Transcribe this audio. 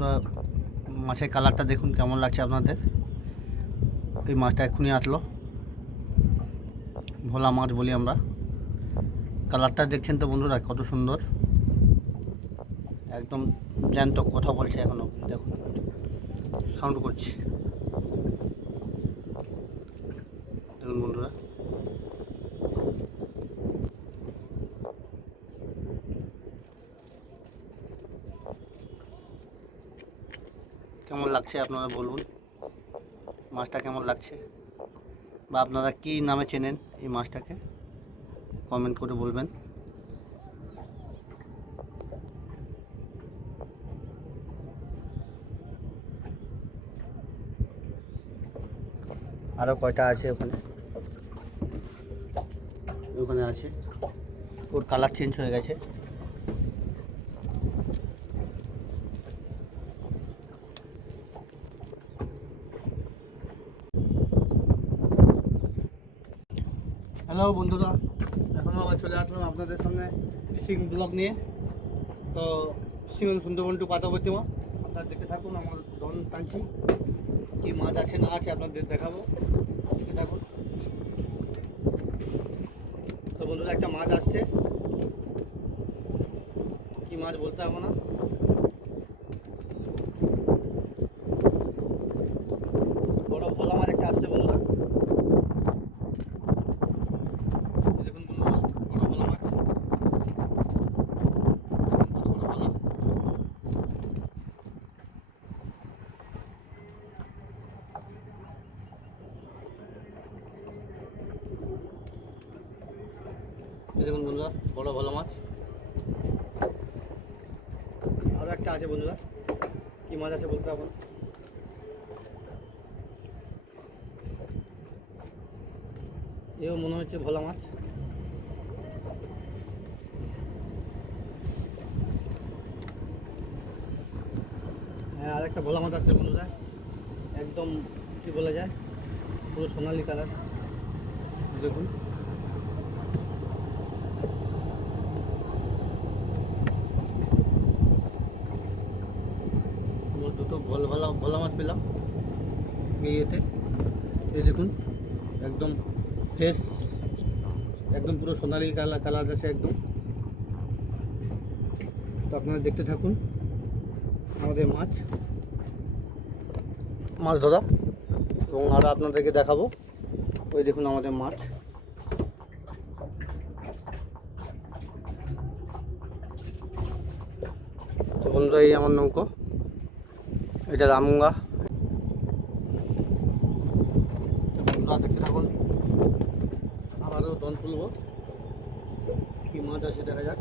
বন্ধুরা, মাছের কালারটা দেখুন কেমন লাগছে আপনাদের। এই মাছটা এক্ষুনি আসলো ভোলা মাছ বলি আমরা। কালারটা দেখছেন তো বন্ধুরা, কত সুন্দর। একদম জ্যান্ত, কথা বলছে এখনও দেখুন সাউন্ড করছে দেখুন বন্ধুরা কেমন লাগছে আপনারা বলুন? মাছটা কেমন লাগছে? বা আপনারা কি নামে চেনেন এই মাছটাকে? কমেন্ট করে বলবেন। আরও কয়টা আছে ওখানে? ওখানে আছে। ওর কালার চেঞ্জ হয়ে গেছে। হ্যালো বন্ধুরা। এখনও আবার চলে আসলাম আপনাদের সামনে ফিশিং ব্লগ নিয়ে। তো সিঙ্গল সুন্দরবন টু পাতাবতীমা আপনারা দেখতে থাকুন, আমরা ডন টানছি কী মাছ আছে, না আছে, আপনাদের দেখাবো। দেখতে থাকুন। তো বন্ধুরা, একটা মাছ আসছে। কি মাছ বলতে হবে না বড় ভোলা মাছ একটা আসছে বন্ধুরা এই দেখুন বন্ধুরা বড় ভোলা মাছ কত বড় ভোলা এই দেখুন বন্ধুরা, বড় ভোলা মাছ। আরও একটা আছে বন্ধুরা। কি মাছ আছে বলতে পারব এও মনে হচ্ছে ভোলা মাছ। হ্যাঁ আর একটা ভোলা মাছ আসছে বন্ধুরা। একদম কি বলা যায়? পুরো সোনালি কালার দেখুন আমরা দুটো ভোল ভোলা মাছ পেলাম। ইয়েতে। এই দেখুন, একদম ফ্রেশ একদম পুরো সোনালি কালার কালার আছে একদম। তো আপনারা দেখতে থাকুন আমাদের মাছ। মাছ ধরা এবং আরও আপনাদেরকে দেখাবো। ওই দেখুন আমাদের মাছ। তো বন্ধুরা, এই আমার নৌকো। এটা রামগঙ্গা। তো দেখতে থাকুন। আবারও দন তুলব। কি মাছ আছে দেখা যাক।